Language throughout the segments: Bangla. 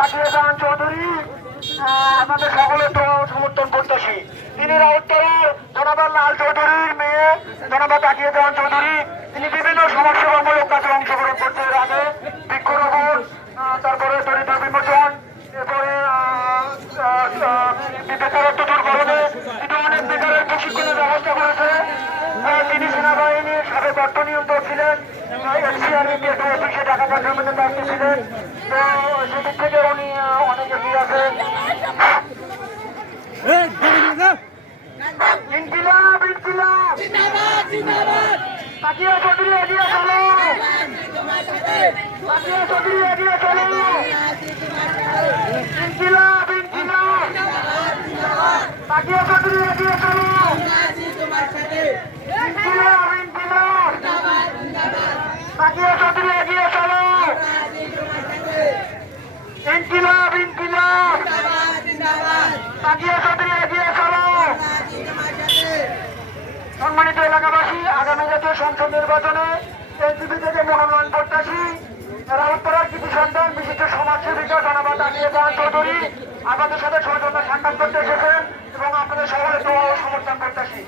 তাকিয়ে চৌধুরী। আহ, আপনাদের সকলে তো সমর্থন করতেছি। তিনি রাউতরার জনাবা লাল চৌধুরীর মেয়ে জনাবা তাকিয়ে চৌধুরী। তিনি বিভিন্ন সমাজসেবামূলক কাজে অংশগ্রহণ করতে আগে বৃক্ষরোপণ তারপরে দরিদ্র বিমোচন এরপরে আহ, আহ, আহ, তিনি অনেক বেকারের প্রশিক্ষণের ব্যবস্থা করেছে। তিনি সেনাবাহিনীর সাবেক অর্থ নিয়ন্ত্রক ছিলেন। তাকিয়া চৌধুরী এগিয়ে চলো তাকিয়া চৌধুরী এগিয়ে চলো ইনকিলাব ইনকিলাব তাকিয়া চৌধুরী এগিয়ে চলো ইনকিলাব ইনকিলাব তাকিয়া চৌধুরী এগিয়ে চলো। ইনকিলাব ইনকিলাব। তাকিয়া চৌধুরী সম্মানিত এলাকাবাসী, আগামী জাতীয় সংসদ নির্বাচনে এনসিপি থেকে মনোনয়ন প্রত্যাশী রাউতপাড়ার কৃষি সন্তান, বিশিষ্ট সমাজসেবিকা জনবা তাকিয়ে যান চৌধুরী আপনাদের সাথে সৌজন্য সাক্ষাৎ করতে এসেছেন এবং আপনাদের সবাই দোয়া ও সমর্থন করতেছি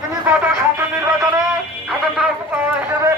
তিনি গত সংসদ নির্বাচনে স্বতন্ত্র হিসেবে